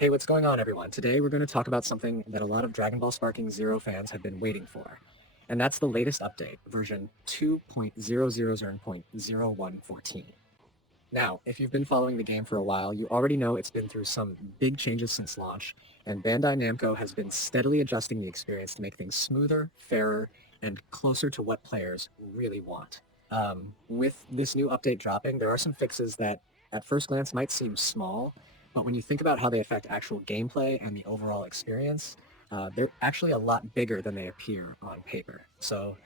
Hey, what's going on, everyone? Today we're going to talk about something that a lot of Dragon Ball Sparking Zero fans have been waiting for, and that's the latest update, version 2.000.0114. Now, if you've been following the game for a while, you already know it's been through some big changes since launch, and Bandai Namco has been steadily adjusting the experience to make things smoother, fairer, and closer to what players really want. With this new update dropping, there are some fixes that at first glance might seem small, but when you think about how they affect actual gameplay and the overall experience, they're actually a lot bigger than they appear on paper. So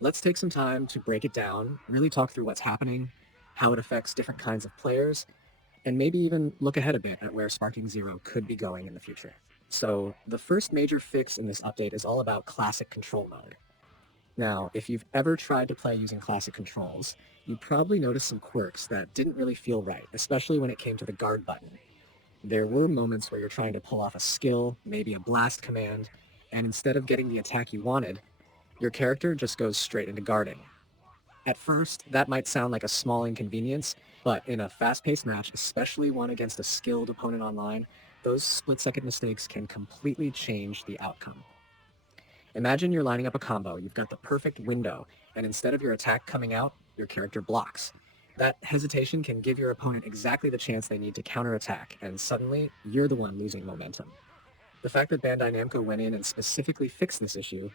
let's take some time to break it down, really talk through what's happening, how it affects different kinds of players, and maybe even look ahead a bit at where Sparking Zero could be going in the future. So the first major fix in this update is all about classic control mode. Now, if you've ever tried to play using classic controls, you probably noticed some quirks that didn't really feel right, especially when it came to the guard button. There were moments where you're trying to pull off a skill, maybe a blast command, and instead of getting the attack you wanted, your character just goes straight into guarding. At first, that might sound like a small inconvenience, but in a fast-paced match, especially one against a skilled opponent online, those split-second mistakes can completely change the outcome. Imagine you're lining up a combo, you've got the perfect window, and instead of your attack coming out, your character blocks. That hesitation can give your opponent exactly the chance they need to counterattack, and suddenly, you're the one losing momentum. The fact that Bandai Namco went in and specifically fixed this issue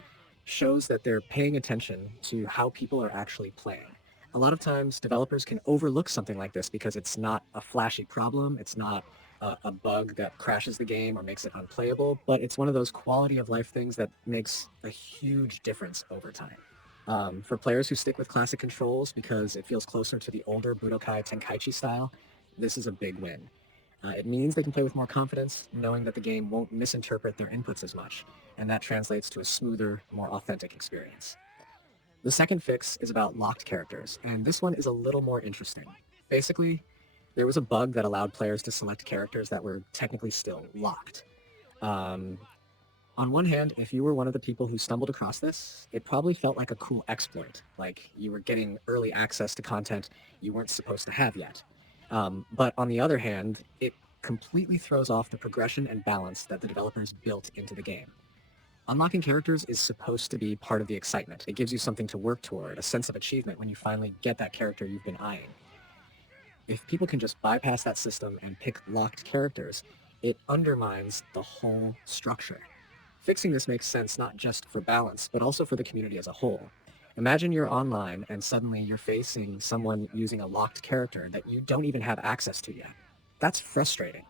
shows that they're paying attention to how people are actually playing. A lot of times, developers can overlook something like this because it's not a flashy problem, it's not a bug that crashes the game or makes it unplayable, but it's one of those quality of life things that makes a huge difference over time. For players who stick with classic controls because it feels closer to the older Budokai Tenkaichi style, this is a big win. It means they can play with more confidence, knowing that the game won't misinterpret their inputs as much, and that translates to a smoother, more authentic experience. The second fix is about locked characters, and this one is a little more interesting. Basically, there was a bug that allowed players to select characters that were technically still locked. Um, on one hand, if you were one of the people who stumbled across this, it probably felt like a cool exploit, like you were getting early access to content you weren't supposed to have yet. But on the other hand, it completely throws off the progression and balance that the developers built into the game. Unlocking characters is supposed to be part of the excitement. It gives you something to work toward, a sense of achievement when you finally get that character you've been eyeing. If people can just bypass that system and pick locked characters, it undermines the whole structure. Fixing this makes sense not just for balance, but also for the community as a whole. Imagine you're online and suddenly you're facing someone using a locked character that you don't even have access to yet. That's frustrating,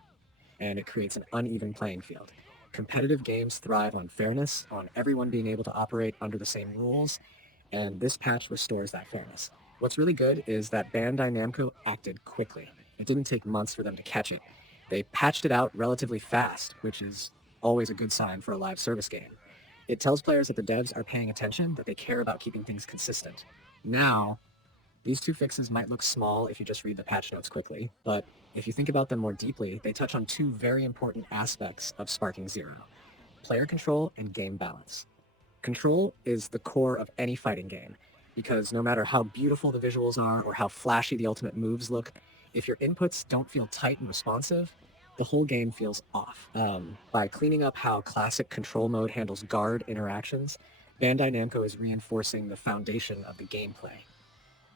and it creates an uneven playing field. Competitive games thrive on fairness, on everyone being able to operate under the same rules, and this patch restores that fairness. What's really good is that Bandai Namco acted quickly. It didn't take months for them to catch it. They patched it out relatively fast, which is always a good sign for a live service game. It tells players that the devs are paying attention, that they care about keeping things consistent. Now, these two fixes might look small if you just read the patch notes quickly, but if you think about them more deeply, they touch on two very important aspects of Sparking Zero: player control and game balance. Control is the core of any fighting game, because no matter how beautiful the visuals are or how flashy the ultimate moves look, if your inputs don't feel tight and responsive, the whole game feels off. By cleaning up how classic control mode handles guard interactions, Bandai Namco is reinforcing the foundation of the gameplay.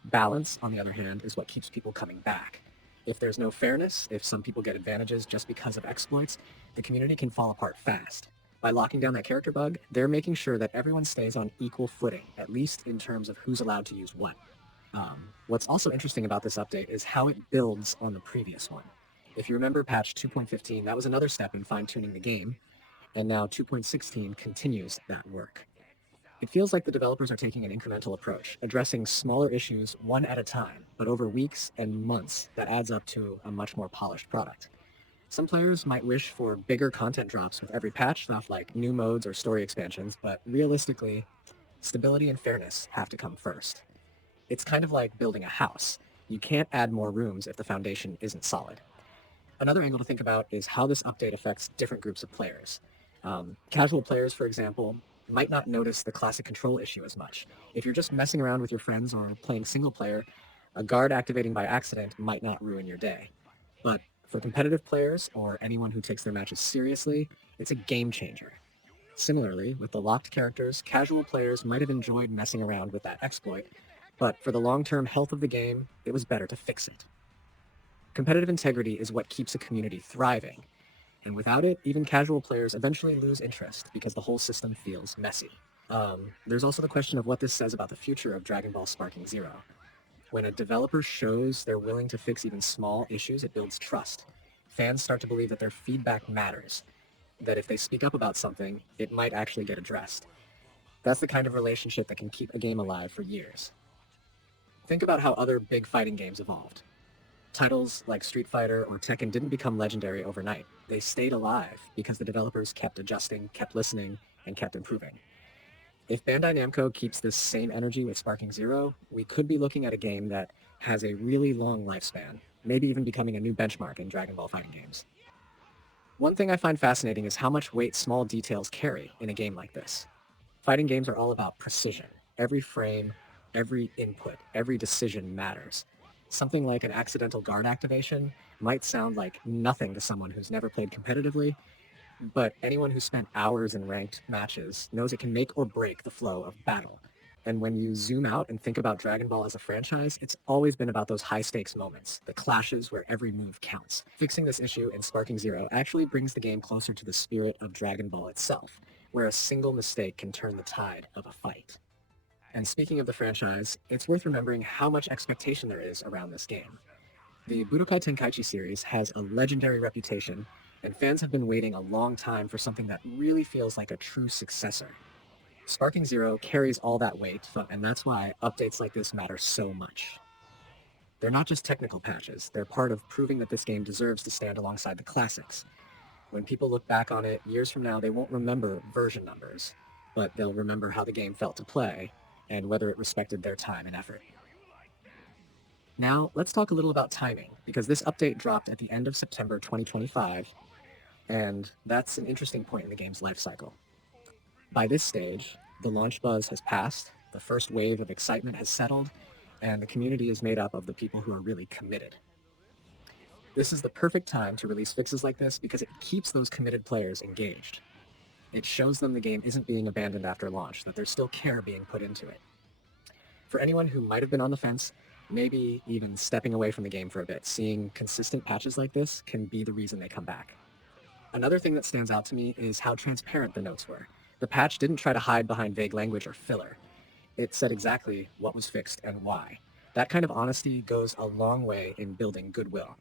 Balance, on the other hand, is what keeps people coming back. If there's no fairness, if some people get advantages just because of exploits, the community can fall apart fast. By locking down that character bug, they're making sure that everyone stays on equal footing, at least in terms of who's allowed to use what. What's also interesting about this update is how it builds on the previous one. If you remember patch 2.15, that was another step in fine-tuning the game, and now 2.16 continues that work. It feels like the developers are taking an incremental approach, addressing smaller issues one at a time, but over weeks and months that adds up to a much more polished product. Some players might wish for bigger content drops with every patch, stuff like new modes or story expansions, but realistically, stability and fairness have to come first. It's kind of like building a house. You can't add more rooms if the foundation isn't solid. Another angle to think about is how this update affects different groups of players. Casual players, for example, might not notice the classic control issue as much. If you're just messing around with your friends or playing single player, a guard activating by accident might not ruin your day. But For competitive players or anyone who takes their matches seriously, it's a game changer. Similarly, with the locked characters, casual players might have enjoyed messing around with that exploit, but for the long-term health of the game, it was better to fix it. Competitive integrity is what keeps a community thriving, and without it, even casual players eventually lose interest because the whole system feels messy. There's also the question of what this says about the future of Dragon Ball Sparking Zero. When a developer shows they're willing to fix even small issues, it builds trust. Fans start to believe that their feedback matters, that if they speak up about something, it might actually get addressed. That's the kind of relationship that can keep a game alive for years. Think about how other big fighting games evolved. Titles like Street Fighter or Tekken didn't become legendary overnight. They stayed alive because the developers kept adjusting, kept listening, and kept improving. If Bandai Namco keeps this same energy with Sparking Zero, we could be looking at a game that has a really long lifespan, maybe even becoming a new benchmark in Dragon Ball fighting games. One thing I find fascinating is how much weight small details carry in a game like this. Fighting games are all about precision. Every frame, every input, every decision matters. Something like an accidental guard activation might sound like nothing to someone who's never played competitively, but anyone who spent hours in ranked matches knows it can make or break the flow of battle. And when you zoom out and think about Dragon Ball as a franchise, it's always been about those high-stakes moments, the clashes where every move counts. Fixing this issue in Sparking Zero actually brings the game closer to the spirit of Dragon Ball itself, where a single mistake can turn the tide of a fight. And speaking of the franchise, it's worth remembering how much expectation there is around this game. The Budokai Tenkaichi series has a legendary reputation, and fans have been waiting a long time for something that really feels like a true successor. Sparking Zero carries all that weight, and that's why updates like this matter so much. They're not just technical patches, they're part of proving that this game deserves to stand alongside the classics. When people look back on it years from now, they won't remember version numbers, but they'll remember how the game felt to play, and whether it respected their time and effort. Now, let's talk a little about timing, because this update dropped at the end of September 2025, and that's an interesting point in the game's life cycle. By this stage, the launch buzz has passed, the first wave of excitement has settled, and the community is made up of the people who are really committed. This is the perfect time to release fixes like this because it keeps those committed players engaged. It shows them the game isn't being abandoned after launch, that there's still care being put into it. For anyone who might have been on the fence, maybe even stepping away from the game for a bit, seeing consistent patches like this can be the reason they come back. Another thing that stands out to me is how transparent the notes were. The patch didn't try to hide behind vague language or filler. It said exactly what was fixed and why. That kind of honesty goes a long way in building goodwill.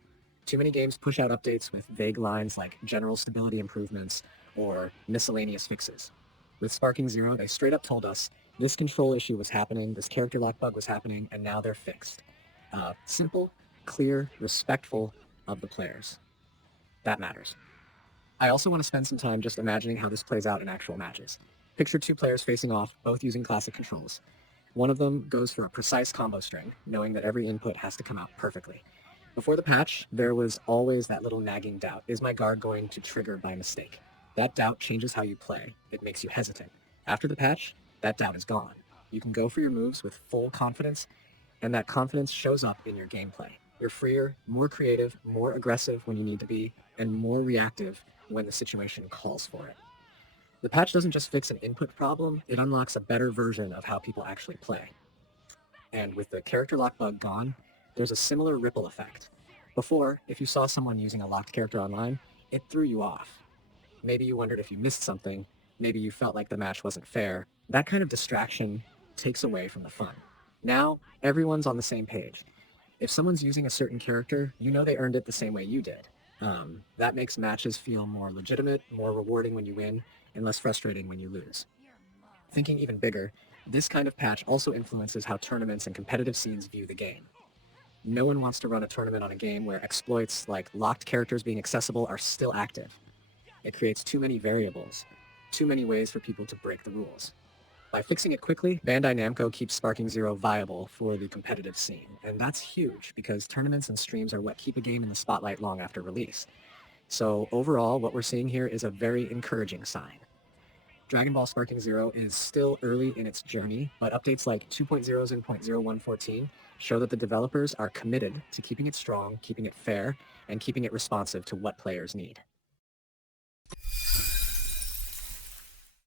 Too many games push out updates with vague lines like general stability improvements or miscellaneous fixes. With Sparking Zero, they straight up told us this control issue was happening, this character lock bug was happening, and now they're fixed. Simple, clear, respectful of the players. That matters. I also want to spend some time just imagining how this plays out in actual matches. Picture two players facing off, both using classic controls. One of them goes for a precise combo string, knowing that every input has to come out perfectly. Before the patch, there was always that little nagging doubt. Is my guard going to trigger by mistake? That doubt changes how you play. It makes you hesitant. After the patch, that doubt is gone. You can go for your moves with full confidence, and that confidence shows up in your gameplay. You're freer, more creative, more aggressive when you need to be, and more reactive when the situation calls for it. The patch doesn't just fix an input problem, it unlocks a better version of how people actually play. And with the character lock bug gone, there's a similar ripple effect. Before, if you saw someone using a locked character online, it threw you off. Maybe you wondered if you missed something, maybe you felt like the match wasn't fair. That kind of distraction takes away from the fun. Now, everyone's on the same page. If someone's using a certain character, you know they earned it the same way you did. That makes matches feel more legitimate, more rewarding when you win, and less frustrating when you lose. Thinking even bigger, this kind of patch also influences how tournaments and competitive scenes view the game. No one wants to run a tournament on a game where exploits like locked characters being accessible are still active. It creates too many variables, too many ways for people to break the rules. By fixing it quickly, Bandai Namco keeps Sparking Zero viable for the competitive scene, and that's huge because tournaments and streams are what keep a game in the spotlight long after release. So overall, what we're seeing here is a very encouraging sign. Dragon Ball Sparking Zero is still early in its journey, but updates like 2.0 and 0.0114 show that the developers are committed to keeping it strong, keeping it fair, and keeping it responsive to what players need.